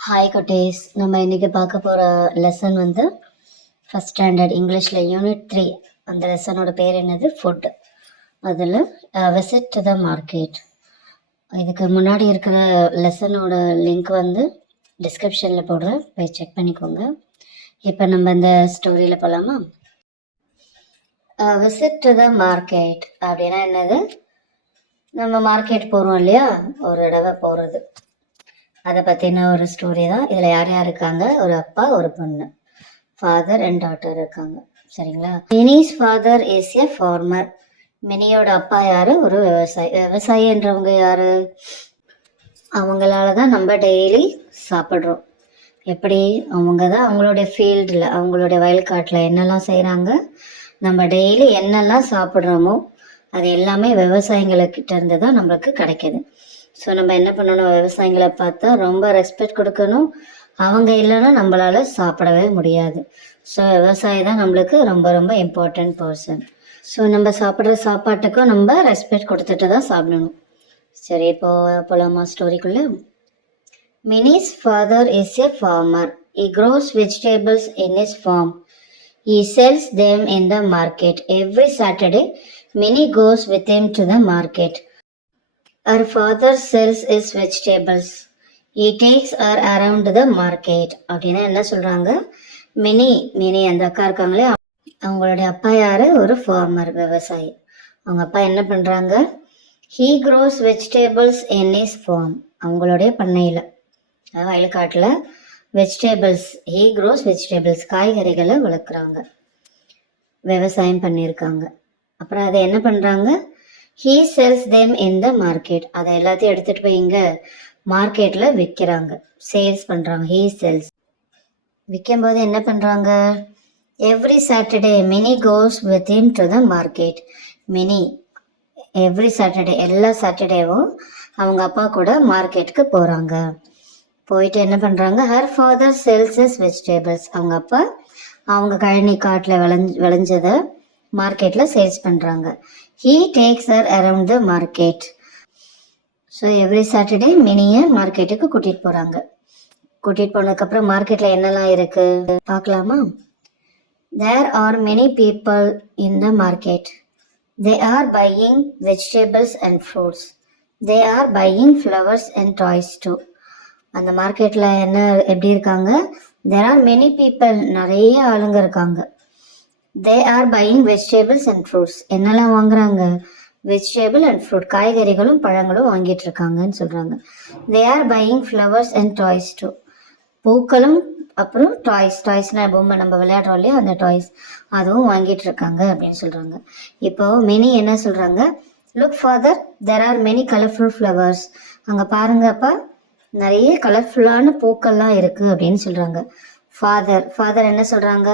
Hi குட்டீஸ், நம்ம இன்றைக்கி பார்க்க போகிற லெசன் வந்து ஃபஸ்ட் ஸ்டாண்டர்ட் இங்கிலீஷில் யூனிட் 3. அந்த லெசனோட பேர் என்னது? ஃபுட். அதில் விசிட் டு த மார்க்கெட். இதுக்கு முன்னாடி இருக்கிற லெசனோட லிங்க் வந்து டிஸ்கிரிப்ஷனில் போடுறேன், போய் செக் பண்ணிக்கோங்க. இப்போ நம்ம இந்த ஸ்டோரியில் போகலாமா? விசிட் டு த மார்க்கெட் அப்படின்னா என்னது? நம்ம மார்க்கெட் போகிறோம் இல்லையா, ஒரு தடவை போகிறது, அதை பற்றின ஒரு ஸ்டோரி தான். இதில் யார் யார் இருக்காங்க? ஒரு அப்பா, ஒரு பொண்ணு, ஃபாதர் அண்ட் டாட்டர் இருக்காங்க. சரிங்களா? மினிஸ் ஃபாதர் இஸ் எ ஃபார்மர். மினியோட அப்பா யார்? ஒரு விவசாயி. விவசாயின்றவங்க யார்? அவங்களால தான் நம்ம டெய்லி சாப்பிட்றோம். எப்படி? அவங்க தான் அவங்களுடைய ஃபீல்டில், அவங்களுடைய வயல்காட்டில் என்னெல்லாம் செய்கிறாங்க, நம்ம டெய்லி என்னெல்லாம் சாப்பிட்றோமோ அது எல்லாமே விவசாயிங்கக்கிட்ட இருந்து தான் நம்மளுக்கு கிடைக்கிது. ஸோ நம்ம என்ன பண்ணணும்? விவசாயிகளை பார்த்தா ரொம்ப ரெஸ்பெக்ட் கொடுக்கணும். அவங்க இல்லைன்னா நம்மளால் சாப்பிடவே முடியாது. ஸோ விவசாயி தான் நம்மளுக்கு ரொம்ப ரொம்ப இம்பார்ட்டண்ட் பர்சன். ஸோ நம்ம சாப்பிட்ற சாப்பாட்டுக்கும் நம்ம ரெஸ்பெக்ட் கொடுத்துட்டு தான் சாப்பிடணும். சரி, இப்போ போலாமா ஸ்டோரிக்குள்ளே? Mini's father is a farmer. He grows vegetables in his farm. He sells them in the market. Every Saturday, Minnie goes with him to the market. Her father sells his vegetables. He takes her around the market. அப்படின்னா என்ன சொல்கிறாங்க? Mini அந்த அக்கா இருக்காங்களே, அவங்களுடைய அப்பா யார்? ஒரு ஃபார்மர், விவசாயி. அவங்க அப்பா என்ன பண்ணுறாங்க? He grows vegetables in his farm. அவங்களுடைய பண்ணையில், வயல்காட்டில் வெஜிடபிள்ஸ். He grows vegetables, காய்கறிகளை வளர்க்குறாங்க, விவசாயம் பண்ணியிருக்காங்க. அப்புறம் அதை என்ன பண்ணுறாங்க? He sells them in the market. அதை எல்லாத்தையும் எடுத்துகிட்டு போய் இங்கே மார்க்கெட்டில் விற்கிறாங்க, சேல்ஸ் பண்ணுறாங்க. He sells. விற்கும்போது என்ன பண்ணுறாங்க? Every Saturday mini goes with him to the market. Mini every Saturday, எல்லா சாட்டர்டேவும் அவங்க அப்பா கூட மார்க்கெட்டுக்கு போகிறாங்க. போயிட்டு என்ன பண்ணுறாங்க? Her father sells his vegetables. அவங்க அப்பா அவங்க கழனி காட்டில் விளைஞ்சதை மார்க்கெட்டில் சேல்ஸ் பண்ணுறாங்க. He takes her around the market. So every Saturday மினியை மார்க்கெட்டுக்கு கூட்டிகிட்டு போகிறாங்க. கூட்டிகிட்டு போனதுக்கப்புறம் மார்க்கெட்டில் என்னெல்லாம் இருக்குது பார்க்கலாமா? There are many people in the market. They are buying vegetables and fruits. They are buying flowers and toys too. அந்த மார்க்கெட்டில் என்ன எப்படி இருக்காங்க? There are many people, நிறைய ஆளுங்க இருக்காங்க. They are buying vegetables and fruits. என்னெல்லாம் வாங்குறாங்க? வெஜிடபிள் அண்ட் ஃப்ரூட், காய்கறிகளும் பழங்களும் வாங்கிட்டு இருக்காங்கன்னு சொல்கிறாங்க. They are buying flowers and toys too. பூக்களும் அப்புறம் டாய்ஸ்னால் பொம்மை நம்ம விளையாடுறோம் இல்லையா, அந்த டாய்ஸ், அதுவும் வாங்கிட்டு இருக்காங்க அப்படின்னு சொல்கிறாங்க. இப்போ மினி என்ன சொல்கிறாங்க? Look father, there are many colorful flowers. அங்கே பாருங்கப்பா, நிறைய கலர்ஃபுல்லான பூக்கள்லாம் இருக்குது அப்படின்னு சொல்கிறாங்க. ஃபாதர் என்ன சொல்கிறாங்க?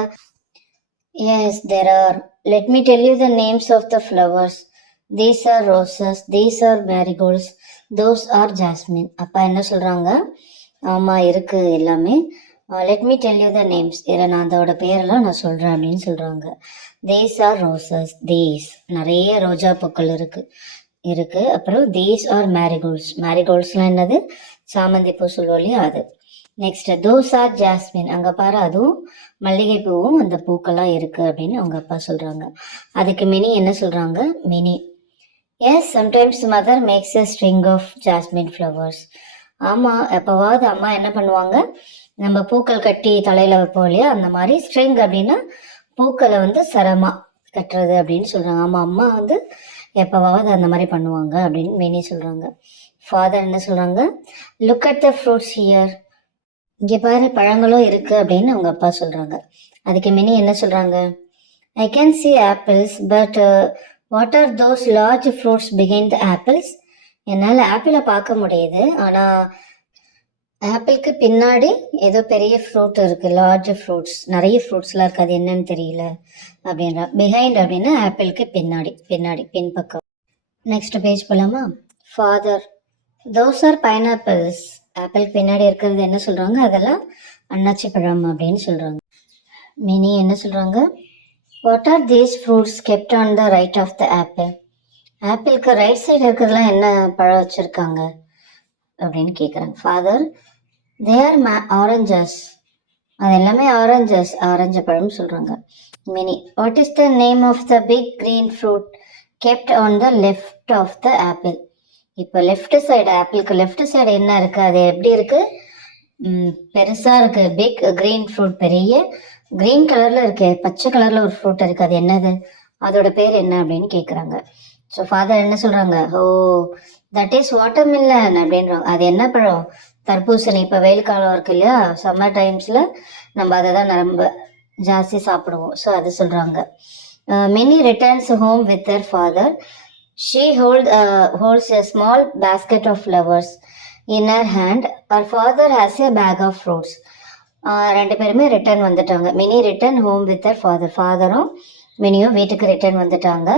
Yes, there are. Let me tell you the names of the flowers. These are roses, these are marigolds, those are jasmine. அப்பா என்ன சொல்கிறாங்க? ஆமாம், இருக்குது எல்லாமே. Let me tell you the names. இதில் நான் அதோட பேரெல்லாம் நான் சொல்கிறேன் அப்படின்னு சொல்கிறாங்க. These are roses. These நிறைய ரோஜா பூக்கள் இருக்குது. அப்புறம் these are marigolds. marigoldsலாம் என்னது? சாமந்தி பூ சொல்லுவோம் இல்லையா, அது. Next those are jasmine. அங்கே பாரு, அதுவும் மல்லிகை பூவும் அந்த பூக்கெல்லாம் இருக்குது அப்படின்னு அவங்க அப்பா சொல்கிறாங்க. அதுக்கு மினி என்ன சொல்கிறாங்க? Mini, yes, sometimes mother makes a string of jasmine flowers. ஆமாம், எப்போவாவது அம்மா என்ன பண்ணுவாங்க? நம்ம பூக்கள் கட்டி தலையில் வைப்போம் இல்லையா, அந்த மாதிரி ஸ்ட்ரிங் அப்படின்னா பூக்களை வந்து சரமாக கட்டுறது அப்படின்னு சொல்கிறாங்க. ஆமாம், அம்மா வந்து எப்போவாவது அந்த மாதிரி பண்ணுவாங்க அப்படின்னு மினி சொல்கிறாங்க. ஃபாதர் என்ன சொல்கிறாங்க? Look at the fruits here. இங்கே பாரு, பழங்களும் இருக்குது அப்படின்னு அவங்க அப்பா சொல்கிறாங்க. அதுக்கு மினி என்ன சொல்கிறாங்க? I can see apples, but what are those large fruits behind the apples? என்னால் ஆப்பிளை பார்க்க முடியுது, ஆனால் ஆப்பிளுக்கு பின்னாடி ஏதோ பெரிய ஃப்ரூட் இருக்குது, லார்ஜ் ஃப்ரூட்ஸ், நிறைய ஃப்ரூட்ஸ்லாம் இருக்குது, அது என்னன்னு தெரியல அப்படின்றா. பிஹைண்ட் அப்படின்னா ஆப்பிளுக்கு பின்னாடி பின்பக்கம். நெக்ஸ்ட் பேஜ் போகலாமா? Father, those are pineapples. ஆப்பிளுக்கு பின்னாடி இருக்கிறது என்ன சொல்கிறாங்க? அதெல்லாம் அன்னாச்சி பழம் அப்படின்னு சொல்கிறாங்க. மினி என்ன சொல்கிறாங்க? What are these fruits kept on the right of the apple? ஆப்பிளுக்கு ரைட் சைடு இருக்கிறதுலாம் என்ன பழம் வச்சுருக்காங்க அப்படின்னு கேட்குறாங்க. Father, they are oranges. அது எல்லாமே ஆரஞ்சஸ், ஆரஞ்சு பழம் சொல்கிறாங்க. Mini. What is the name of the big green fruit kept on the left of the apple? இப்போ லெஃப்ட் சைடு, ஆப்பிளுக்கு லெஃப்ட் சைடு என்ன இருக்குது, அது எப்படி இருக்குது, பெருசாக இருக்குது. பிக் க்ரீன் ஃப்ரூட், பெரிய க்ரீன் கலரில் இருக்குது, பச்சை கலரில் ஒரு ஃப்ரூட் இருக்குது. அது என்னது, அதோட பேர் என்ன அப்படின்னு கேட்குறாங்க. ஸோ ஃபாதர் என்ன சொல்கிறாங்க, ஓ தட் இஸ் வாட்டர்மெலன் அப்படின்றாங்க. அது என்ன பழம், தர்பூசணி. இப்போ வெயில் காலம் இருக்கு இல்லையா, சம்மர் டைம்ஸில் நம்ம அதை தான் ரொம்ப ஜாஸ்தி சாப்பிடுவோம். ஸோ அது சொல்கிறாங்க. Mini returns home with her father. She holds a small basket of flowers in her hand. Her father has a bag of fruits. ரெண்டு பேருமே ரிட்டர்ன் வந்துட்டாங்க. Mini return home with her father. ஃபாதரும் மினியும் வீட்டுக்கு return வந்துட்டாங்க.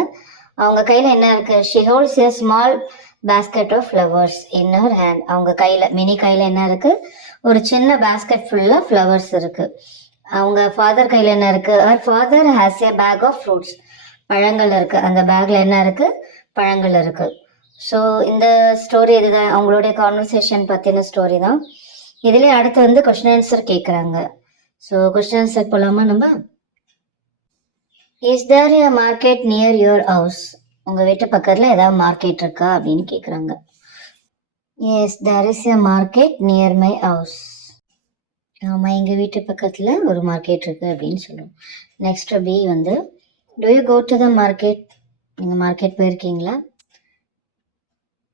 அவங்க கையில் என்ன இருக்குது, she holds a small basket of flowers in her hand. அவங்க கையில், மினி கையில் என்ன இருக்குது, ஒரு சின்ன பேஸ்கெட் ஃபுல்லாக ஃப்ளவர்ஸ் இருக்குது. அவங்க ஃபாதர் கையில் என்ன இருக்குது, her father has a bag of fruits. பழங்கள் இருக்குது, அந்த பேக்கில் என்ன இருக்குது, பழங்கள் இருக்குது. ஸோ இந்த ஸ்டோரி இதுதான், அவங்களுடைய கான்வர்சேஷன் பற்றின ஸ்டோரி தான். இதுலேயே அடுத்து வந்து கொஸ்டின் ஆன்சர் கேட்குறாங்க. ஸோ கொஸ்டின் ஆன்சர் போகலாமா நம்ம. Is there a market near your house? உங்கள் வீட்டு பக்கத்தில் ஏதாவது மார்க்கெட் இருக்கா அப்படின்னு கேட்குறாங்க. Yes, there is a market near my house. ஆமாம், எங்கள் வீட்டு பக்கத்தில் ஒரு மார்க்கெட் இருக்குது அப்படின்னு சொல்லுவோம். நெக்ஸ்ட் பி வந்து, do you go to the market? நீங்கள் மார்க்கெட் போயிருக்கீங்களா?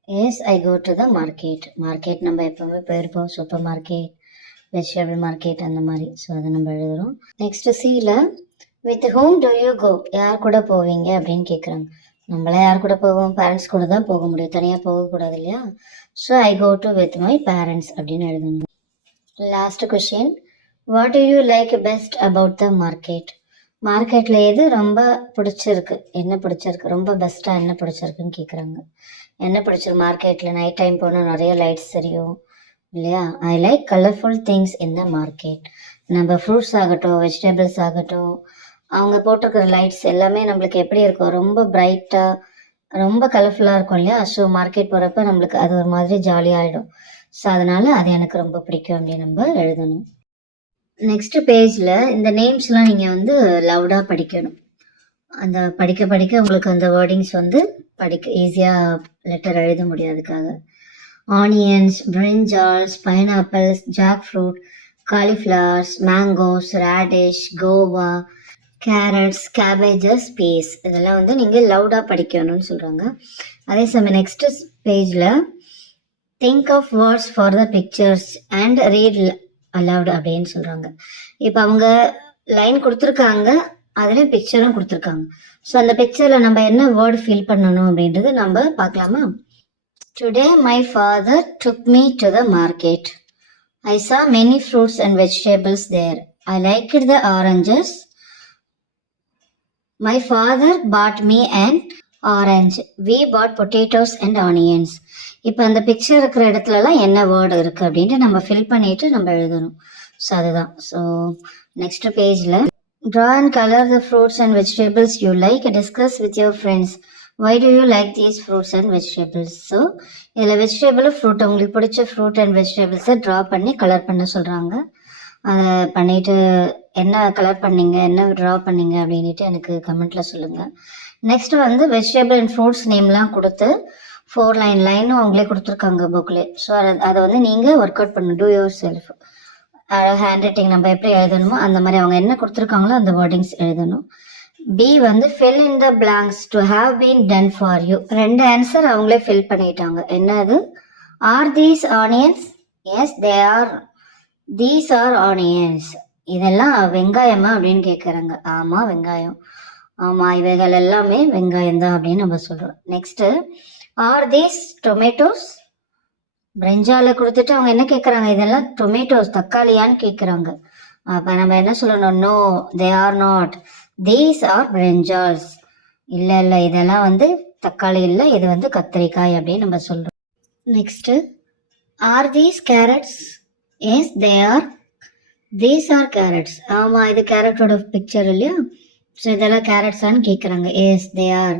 Yes, I go to the market. Market நம்ம எப்போவுமே போயிருப்போம், சூப்பர் மார்க்கெட், வெஜிடபிள் மார்க்கெட் அந்த மாதிரி. ஸோ அதை நம்ம எழுதுகிறோம். நெக்ஸ்ட்டு சியில், with whom do you go? யார் கூட போவீங்க அப்படின்னு கேட்குறாங்க. நம்மளாம் யார் கூட போவோம், பேரண்ட்ஸ் கூட தான் போக முடியும், தனியாக போகக்கூடாது இல்லையா. So I go to with my parents அப்படின்னு எழுதணும். Last question, what do you like best about the market? மார்க்கெட்டில் எது ரொம்ப பிடிச்சிருக்கு, என்ன பிடிச்சிருக்கு, ரொம்ப பெஸ்ட்டாக என்ன பிடிச்சிருக்குன்னு கேட்குறாங்க. என்ன பிடிச்சிருக்கு மார்க்கெட்டில்? நைட் டைம் போனால் நிறைய லைட்ஸ் தெரியும் இல்லையா. I like colourful things in the market. நம்ம ஃப்ரூட்ஸ் ஆகட்டும், வெஜிடபிள்ஸ் ஆகட்டும், அவங்க போட்டிருக்கிற லைட்ஸ் எல்லாமே நம்மளுக்கு எப்படி இருக்கும், ரொம்ப பிரைட்டாக, ரொம்ப கலர்ஃபுல்லாக இருக்கும் இல்லையா. ஸோ மார்க்கெட் போகிறப்ப நம்மளுக்கு அது ஒரு மாதிரி ஜாலியாகிடும். ஸோ அதனால் அது எனக்கு ரொம்ப பிடிக்கும் அப்படின்னு நம்ம எழுதணும். நெக்ஸ்ட் பேஜில் இந்த நேம்ஸ்லாம் நீங்கள் வந்து லவுடாக படிக்கணும். அந்த படிக்க படிக்க உங்களுக்கு அந்த வேர்டிங்ஸ் வந்து படிக்க ஈஸியாக லெட்டர் எழுத முடியாதுக்காக. Onions, brinjals, pineapples, jackfruit, cauliflowers, mangoes, radish, guava, carrots, cabbages, peas, இதெல்லாம் வந்து நீங்கள் லவுடாக படிக்கணும்னு சொல்கிறாங்க. அதே சமயம் நெக்ஸ்ட் பேஜில் think of words for the pictures and read aloud அப்படின்னு சொல்கிறாங்க. இப்போ அவங்க லைன் கொடுத்துருக்காங்க, அதுலேயும் பிக்சரும் கொடுத்துருக்காங்க. ஸோ அந்த பிக்சரில் நம்ம என்ன வேர்டு ஃபில் பண்ணணும் அப்படின்றது நம்ம பார்க்கலாமா. Today my father took me to the market. I saw many fruits and vegetables there. I like the oranges. My father bought me and orange. We bought potatoes and onions. இப்போ அந்த picture இருக்கிற இடத்துலலாம் என்ன word இருக்குது அப்படின்ட்டு நம்ம fill பண்ணிவிட்டு நம்ம எழுதணும். ஸோ அதுதான். ஸோ நெக்ஸ்ட் பேஜில் draw and colour the fruits and vegetables you like. Discuss with your friends why do you like these fruits and vegetables. So இதில் வெஜிடபிள், ஃப்ரூட், உங்களுக்கு பிடிச்ச ஃப்ரூட் அண்ட் வெஜிடபிள்ஸை ட்ரா பண்ணி கலர் பண்ண சொல்கிறாங்க. அதை பண்ணிவிட்டு என்ன கலர் பண்ணீங்க, என்ன ட்ரா பண்ணீங்க அப்படின்ட்டு எனக்கு கமெண்ட்டில் சொல்லுங்கள். நெக்ஸ்ட் வந்து வெஜிடபிள் அண்ட் ஃப்ரூட்ஸ் நேம்லாம் கொடுத்து 4 லைனும் அவங்களே கொடுத்துருக்காங்க புக்கில். ஸோ அதை வந்து நீங்கள் ஒர்க் அவுட் பண்ணணும், two your self. Hand writing நம்ம எப்படி எழுதணுமோ அந்த மாதிரி அவங்க என்ன கொடுத்துருக்காங்களோ அந்த வேர்டிங்ஸ் எழுதணும். பி வந்து fill in the blanks to have been done for you. 2 answer அவங்களே ஃபில் பண்ணிட்டாங்க. என்னது, are these onions? Yes they are. These are onions. இதெல்லாம் வெங்காயமா அப்படின்னு கேட்குறாங்க. ஆமாம், வெங்காயம். ஆமாம், இவைகள் எல்லாமே வெங்காயம் தான் அப்படின்னு நம்ம சொல்கிறோம். Next, are these tomatoes? பிரிஞ்சால கொடுத்துட்டு அவங்க என்ன கேட்குறாங்க, இதெல்லாம் டொமேட்டோஸ், தக்காளியான்னு கேட்குறாங்க. அப்போ நம்ம என்ன சொல்லணும், no they are not. These are brinjals. இல்லை இல்லை, இதெல்லாம் வந்து தக்காளி இல்லை, இது வந்து கத்திரிக்காய் அப்படின்னு நம்ம சொல்கிறோம். Next, are these carrots? S they are. These R carrots. ஆமாம், இது கேரட்டோட பிக்சர் இல்லையா. ஸோ இதெல்லாம் கேரட்ஸான்னு கேட்குறாங்க. S they are.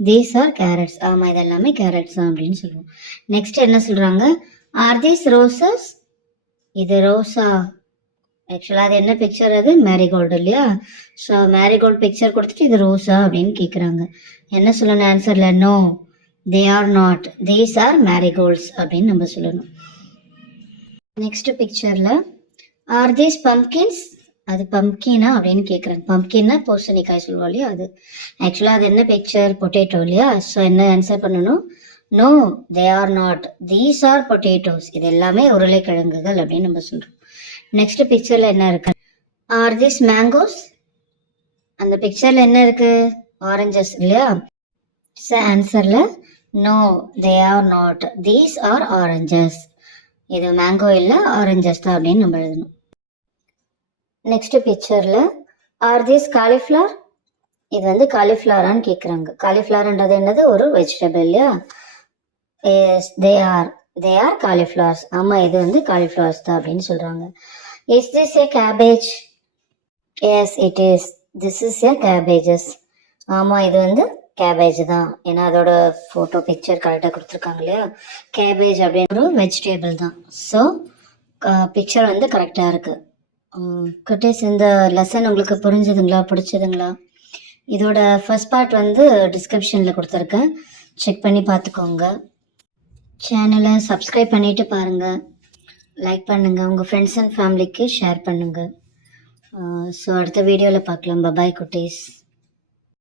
These R carrots. ஆமாம், இதெல்லாமே கேரட்ஸ் தான் அப்படின்னு சொல்லுவோம். நெக்ஸ்ட் என்ன சொல்கிறாங்க, ஆர் தீஸ் ரோசஸ்? இது ரோஸா? ஆக்சுவலாக அது என்ன பிக்சர்? அது மேரிகோல்டு இல்லையா? ஸோ மேரிகோல்டு பிக்சர் கொடுத்துட்டு இது ரோஸா அப்படின்னு கேட்குறாங்க. என்ன சொல்லணும் ஆன்சரில்? No, they are not, these are marigolds அப்படின்னு நம்ம சொல்லணும். நெக்ஸ்ட் பிக்சரில் ஆர் தீஸ் பம்ப்கின்ஸ்? அது பம்ப்கினா அப்படின்னு கேட்குறாங்க. பம்ப்கின்னா பூசணிக்காய் சொல்லுவோம் இல்லையா அது. ஆக்சுவலாக அது என்ன பிக்சர்? பொட்டேட்டோ இல்லையா? ஸோ என்ன ஆன்சர் பண்ணணும்? No, they are not, these are potatoes. இது எல்லாமே உருளைக்கிழங்குகள் அப்படின்னு நம்ம சொல்கிறோம். நெக்ஸ்ட் பிக்சரில் என்ன இருக்கு? Are this mangoes? அந்த பிக்சரில் என்ன இருக்கு? ஆரஞ்சஸ் இல்லையா? ஸோ ஆன்சரில் no, they are not, these are oranges. இது மேங்கோ இல்லை, ஆரஞ்சஸ் தான் அப்படின்னு நம்ம எழுதணும். நெக்ஸ்ட் பிக்சரில் ஆர் திஸ் காலிஃப்ளவர்? இது வந்து காலிஃப்ளவரான்னு கேட்குறாங்க. காலிஃப்ளவர்ன்றது என்னது? ஒரு வெஜிடபிள் இல்லையா? Yes, they are cauliflowers. ஆமாம், இது வந்து காலிஃப்ளவர்ஸ் தான் அப்படின்னு சொல்கிறாங்க. Is this a cabbage? Yes, it is. This is a cabbages. ஆமாம், இது வந்து கேபேஜ் தான். ஏன்னா அதோட ஃபோட்டோ பிக்சர் கரெக்டாக கொடுத்துருக்காங்க இல்லையா? கேபேஜ் அப்படின்னு ஒரு வெஜிடேபிள் தான். ஸோ பிக்சர் வந்து கரெக்டாக இருக்குது. குட்டீஸ், இந்த லெசன் உங்களுக்கு புரிஞ்சுதுங்களா? பிடிச்சதுங்களா? இதோட ஃபர்ஸ்ட் பார்ட் வந்து டிஸ்கிரிப்ஷனில் கொடுத்துருக்கேன், செக் பண்ணி பார்த்துக்கோங்க. சேனலை சப்ஸ்கிரைப் பண்ணிவிட்டு பாருங்கள், லைக் பண்ணுங்கள், உங்கள் ஃப்ரெண்ட்ஸ் அண்ட் ஃபேமிலிக்கு ஷேர் பண்ணுங்கள். ஸோ அடுத்த வீடியோவில் பார்க்கலாம். பாய் குட்டீஸ்.